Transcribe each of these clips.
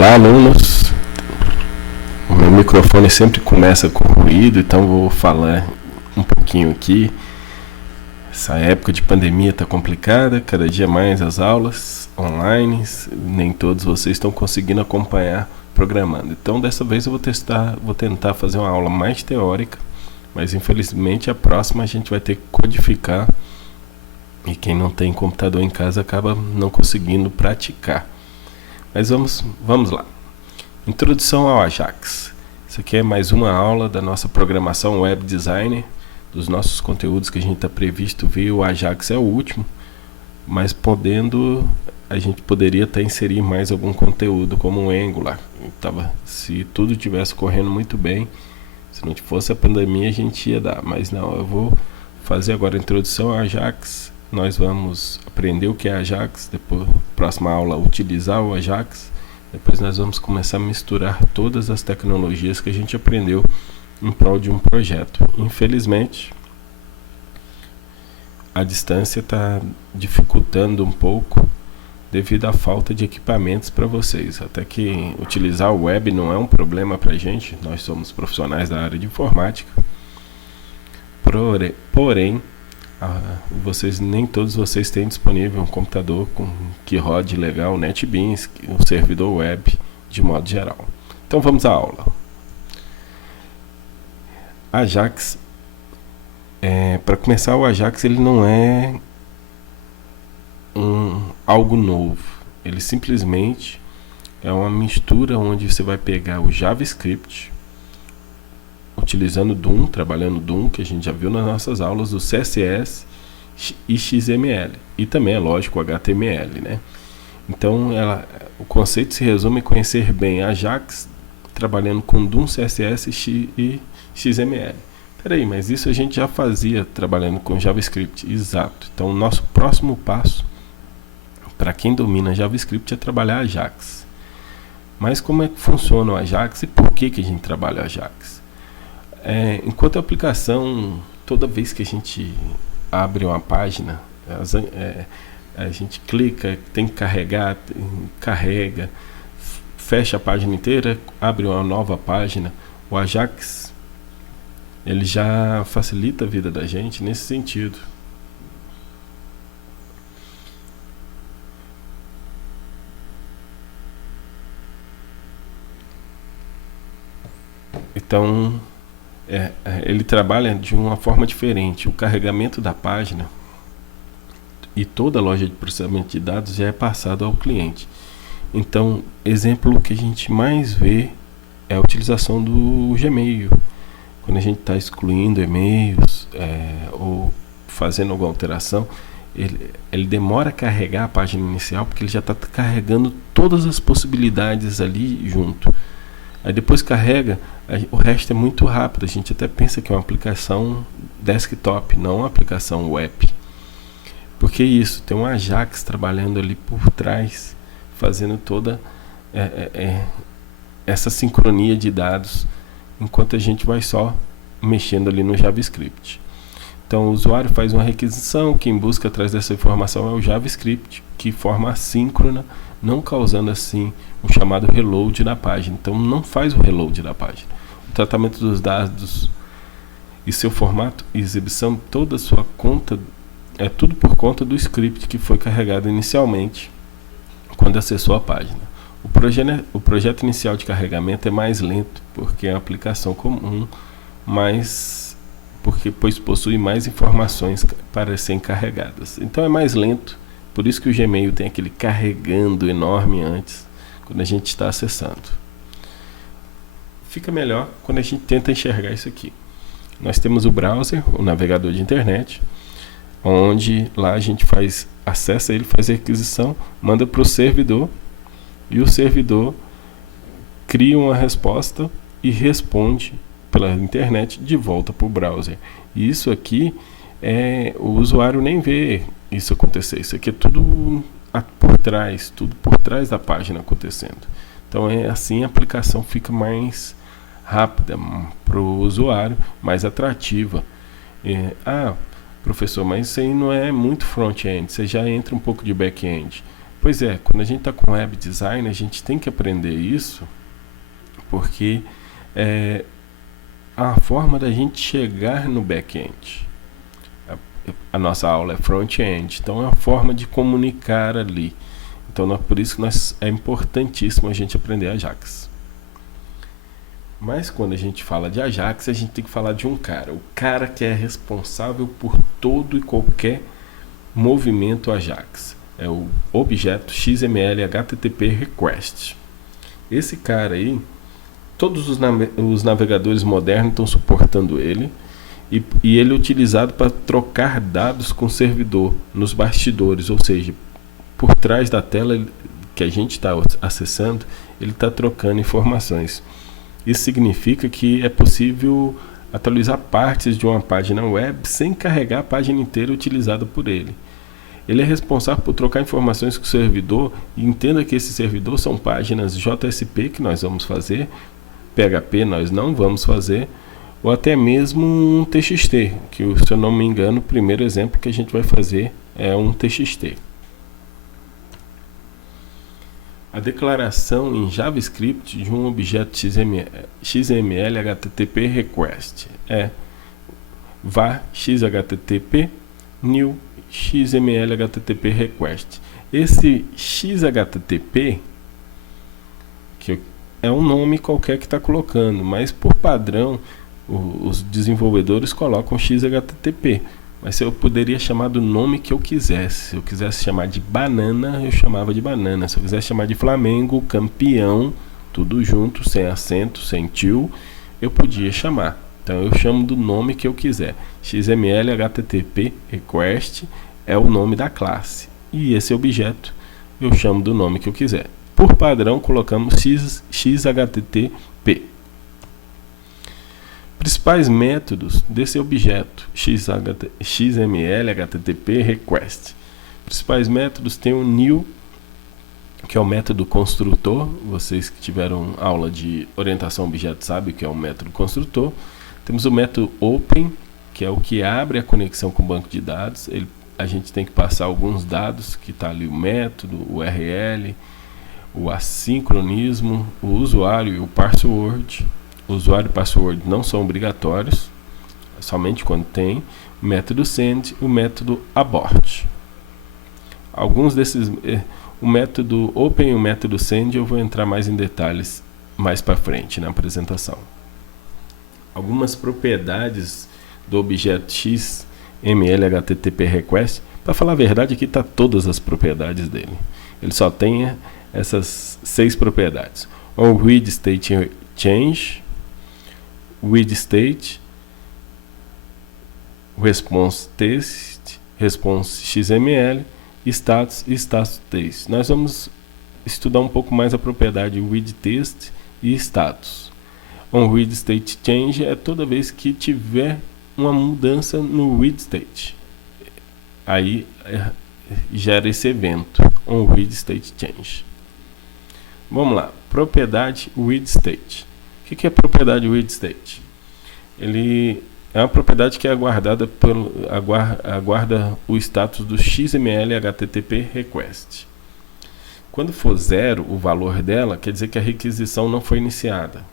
Olá, alunos. O meu microfone sempre começa com ruído, então vou falar um pouquinho aqui. Essa época de pandemia está complicada, cada dia mais as aulas online, nem todos vocês estão conseguindo acompanhar programando. Então dessa vez eu vou tentar fazer uma aula mais teórica, mas infelizmente a próxima a gente vai ter que codificar e quem não tem computador em casa acaba não conseguindo praticar. Mas vamos lá. Introdução ao Ajax. Isso aqui é mais uma aula da nossa programação web designer, dos nossos conteúdos que a gente está previsto ver. O Ajax é o último, mas a gente poderia até inserir mais algum conteúdo como o Angular. Se tudo estivesse correndo muito bem, se não fosse a pandemia a gente ia dar, mas não, eu vou fazer agora a introdução ao Ajax. Nós vamos aprender o que é Ajax, depois, próxima aula, utilizar o Ajax. Depois nós vamos começar a misturar todas as tecnologias que a gente aprendeu em prol de um projeto. Infelizmente, a distância está dificultando um pouco devido à falta de equipamentos para vocês. Até que utilizar o web não é um problema para a gente, nós somos profissionais da área de informática. Porém, nem todos vocês têm disponível um computador que rode legal o NetBeans, o servidor web de modo geral. Então vamos à aula. Ajax, para começar, o Ajax ele não é algo novo. Ele simplesmente é uma mistura onde você vai pegar o JavaScript, utilizando Doom, trabalhando Doom, que a gente já viu nas nossas aulas, do CSS e XML. E também, é lógico, o HTML, né? Então, o conceito se resume em conhecer bem Ajax, trabalhando com Doom, CSS e XML. Peraí, mas isso a gente já fazia trabalhando com JavaScript. Exato. Então, o nosso próximo passo, para quem domina JavaScript, é trabalhar Ajax. Mas como é que funciona o Ajax e por que a gente trabalha Ajax? Enquanto a aplicação, toda vez que a gente abre uma página, a gente clica, tem que carregar, carrega, fecha a página inteira, abre uma nova página. O Ajax ele já facilita a vida da gente nesse sentido. Então ele trabalha de uma forma diferente. O carregamento da página e toda a loja de processamento de dados já é passado ao cliente. Então, exemplo que a gente mais vê é a utilização do Gmail. Quando a gente está excluindo e-mails ou fazendo alguma alteração, ele demora a carregar a página inicial porque ele já está carregando todas as possibilidades ali junto. Aí depois carrega, o resto é muito rápido. A gente até pensa que é uma aplicação desktop, não uma aplicação web. Porque isso, tem um Ajax trabalhando ali por trás, fazendo toda essa sincronia de dados, enquanto a gente vai só mexendo ali no JavaScript. Então o usuário faz uma requisição, quem busca atrás dessa informação é o JavaScript, que forma assíncrona, não causando assim um chamado reload na página. Então não faz o reload da página. O tratamento dos dados e seu formato e exibição, toda a sua conta, é tudo por conta do script que foi carregado inicialmente quando acessou a página. O projeto inicial de carregamento é mais lento, porque é uma aplicação comum, pois possui mais informações para serem carregadas. Então é mais lento, por isso que o Gmail tem aquele carregando enorme antes, quando a gente está acessando. Fica melhor quando a gente tenta enxergar isso aqui. Nós temos o browser, o navegador de internet, onde lá a gente acessa ele, faz a requisição, manda para o servidor, e o servidor cria uma resposta e responde pela internet de volta para o browser. E isso aqui, o usuário nem vê isso acontecer. Isso aqui é tudo por trás da página acontecendo. Então assim a aplicação fica mais rápida para o usuário, mais atrativa. Professor, mas isso aí não é muito front-end, você já entra um pouco de back-end. Pois é, quando a gente está com web design, a gente tem que aprender isso, porque é a forma da gente chegar no back-end. A nossa aula é front-end, então é a forma de comunicar ali. Então, por isso que é importantíssimo a gente aprender Ajax. Mas quando a gente fala de Ajax, a gente tem que falar de um cara. O cara que é responsável por todo e qualquer movimento Ajax. É o objeto XML HTTP Request. Esse cara aí, todos os navegadores modernos estão suportando ele. E ele é utilizado para trocar dados com o servidor nos bastidores, ou seja, por trás da tela que a gente está acessando, ele está trocando informações. Isso significa que é possível atualizar partes de uma página web sem carregar a página inteira utilizada por ele. Ele é responsável por trocar informações com o servidor, e entenda que esse servidor são páginas JSP que nós vamos fazer, PHP nós não vamos fazer, ou até mesmo um TXT, que, se eu não me engano, o primeiro exemplo que a gente vai fazer é um TXT. A declaração em JavaScript de um objeto XML HTTP Request é var xHTTP new XML HTTP Request. Esse XHTTP, que é um nome qualquer que está colocando, mas por padrão os desenvolvedores colocam XHTTP, mas eu poderia chamar do nome que eu quisesse. Se eu quisesse chamar de banana, eu chamava de banana. Se eu quisesse chamar de Flamengo, campeão, tudo junto, sem acento, sem tio, eu podia chamar. Então eu chamo do nome que eu quiser. XML HTTP Request é o nome da classe, e esse objeto eu chamo do nome que eu quiser. Por padrão colocamos XHTTP. Principais métodos desse objeto XML HTTP Request. Principais métodos tem o new, que é o método construtor. Vocês que tiveram aula de orientação a objeto sabem que é o método construtor. Temos o método open, que é o que abre a conexão com o banco de dados. A gente tem que passar alguns dados, que está ali o método, o URL, o assincronismo, o usuário e o password. O usuário e password não são obrigatórios, somente quando tem. O método send e o método abort. Alguns desses, o método open e o método send, eu vou entrar mais em detalhes mais para frente na apresentação. Algumas propriedades do objeto XML HTTP Request. Para falar a verdade, aqui está todas as propriedades dele. Ele só tem essas 6 propriedades: on read state change, read state, response test, response XML, status e status test. Nós vamos estudar um pouco mais a propriedade read test e status. On read state change é toda vez que tiver uma mudança no read state. Aí gera esse evento, on read state change. Vamos lá, propriedade read state. O que é a propriedade read state? Ele é uma propriedade que é aguarda o status do XML HTTP request. Quando for 0 o valor dela, quer dizer que a requisição não foi iniciada.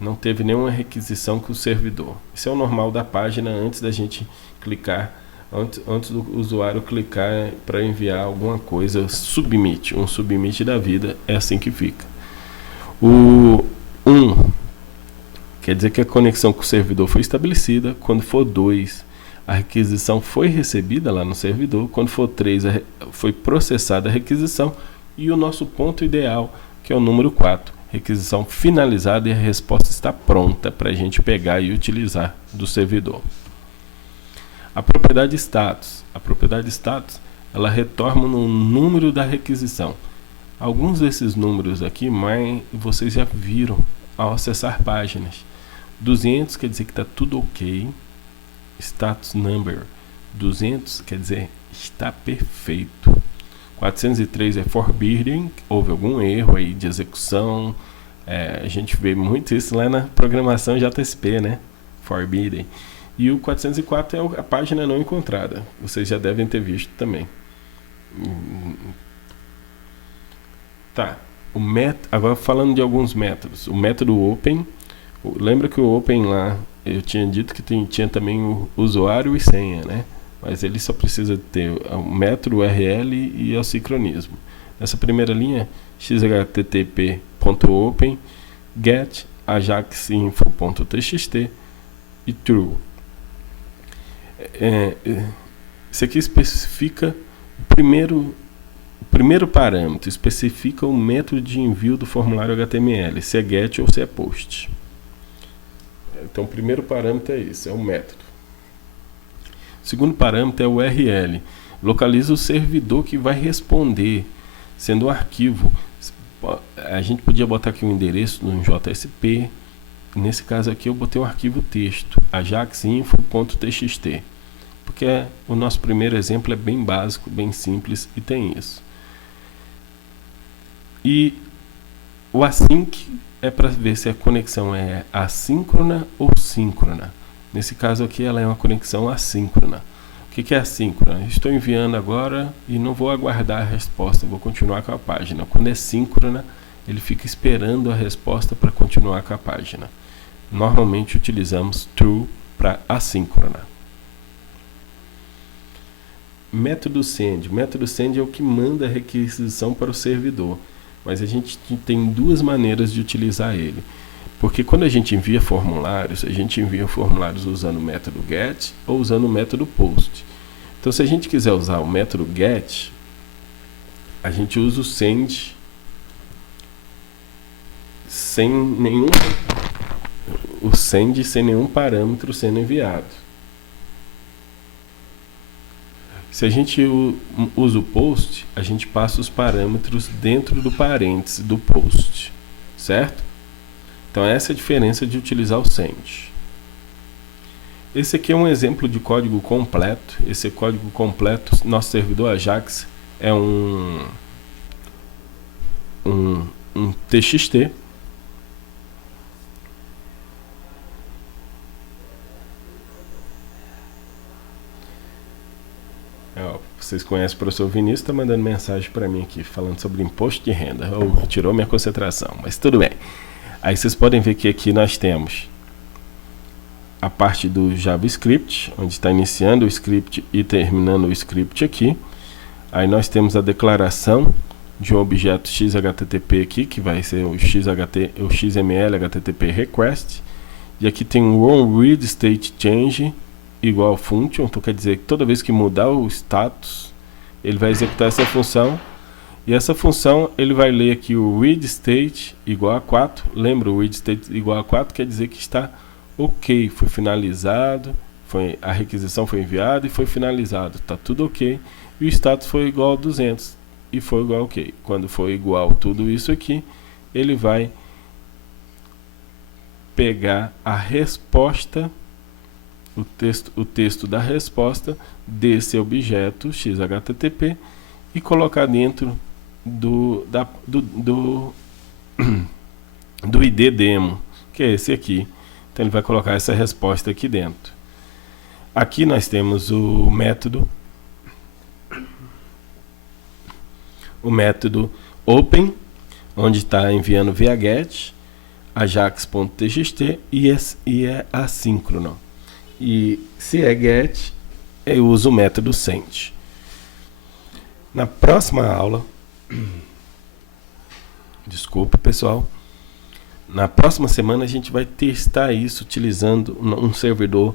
Não teve nenhuma requisição com o servidor. Isso é o normal da página antes da gente clicar, antes do usuário clicar para enviar alguma coisa, submit, um submit da vida, é assim que fica. O 1 quer dizer que a conexão com o servidor foi estabelecida. Quando for 2, a requisição foi recebida lá no servidor. Quando for 3, foi processada a requisição. E o nosso ponto ideal, que é o número 4, requisição finalizada e a resposta está pronta para a gente pegar e utilizar do servidor. A propriedade status. A propriedade status, ela retorna no número da requisição. Alguns desses números aqui, mas vocês já viram ao acessar páginas. 200 quer dizer que está tudo ok. Status number 200 quer dizer está perfeito. 403 é forbidden, houve algum erro aí de execução. A gente vê muito isso lá na programação JSP, né? Forbidden. E o 404 é a página não encontrada. Vocês já devem ter visto também. Tá. Agora falando de alguns métodos. O método Open, lembra que o Open lá, eu tinha dito que tinha também o usuário e senha, né? Mas ele só precisa ter o método URL e o sincronismo. Nessa primeira linha, xhttp.open, get ajaxinfo.txt e true. Isso aqui especifica o primeiro parâmetro, especifica o método de envio do formulário HTML, se é get ou se é post. Então o primeiro parâmetro é esse, é o método. O segundo parâmetro é o URL, localiza o servidor que vai responder, sendo um arquivo. A gente podia botar aqui um endereço no JSP, nesse caso aqui eu botei um arquivo texto, ajaxinfo.txt, porque o nosso primeiro exemplo é bem básico, bem simples e tem isso. E o async é para ver se a conexão é assíncrona ou síncrona. Nesse caso aqui ela é uma conexão assíncrona. O que é assíncrona? Estou enviando agora e não vou aguardar a resposta, vou continuar com a página. Quando é síncrona, ele fica esperando a resposta para continuar com a página. Normalmente utilizamos true para assíncrona. Método send. Método send é o que manda a requisição para o servidor. Mas a gente tem duas maneiras de utilizar ele. Porque quando a gente envia formulários usando o método get ou usando o método post. Então, se a gente quiser usar o método get, a gente usa o send sem nenhum parâmetro sendo enviado. Se a gente usa o post, a gente passa os parâmetros dentro do parênteses do post, certo? Então essa é a diferença de utilizar o send. Esse aqui é um exemplo de código completo. Esse código completo, nosso servidor Ajax é um TXT. Vocês conhecem o professor Vinícius, está mandando mensagem para mim aqui, falando sobre imposto de renda. Tirou minha concentração, mas tudo bem. Aí vocês podem ver que aqui nós temos a parte do JavaScript, onde está iniciando o script e terminando o script aqui. Aí nós temos a declaração de um objeto XHTTP aqui, que vai ser o XML HTTP request. E aqui tem um onReadStateChange igual function, então quer dizer que toda vez que mudar o status, ele vai executar essa função. E essa função, ele vai ler aqui o readState igual a 4. Lembra, o readState igual a 4 quer dizer que está ok, foi finalizado, a requisição foi enviada e foi finalizado, está tudo ok. E o status foi igual a 200 e foi igual a ok. Quando for igual tudo isso aqui, ele vai pegar a resposta, o texto da resposta desse objeto XHTTP e colocar dentro do ID demo, que é esse aqui. Então ele vai colocar essa resposta aqui dentro. Aqui nós temos o método open, onde está enviando via get ajax.txt e é assíncrono. E se é get, eu uso o método send. Na próxima aula, desculpe pessoal, na próxima semana a gente vai testar isso utilizando um servidor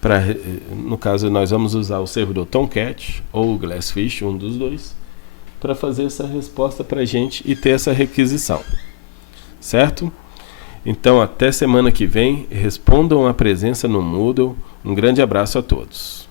para, no caso nós vamos usar o servidor Tomcat ou o Glassfish, um dos dois, para fazer essa resposta para a gente e ter essa requisição, certo? Então até semana que vem, respondam a presença no Moodle. Um grande abraço a todos.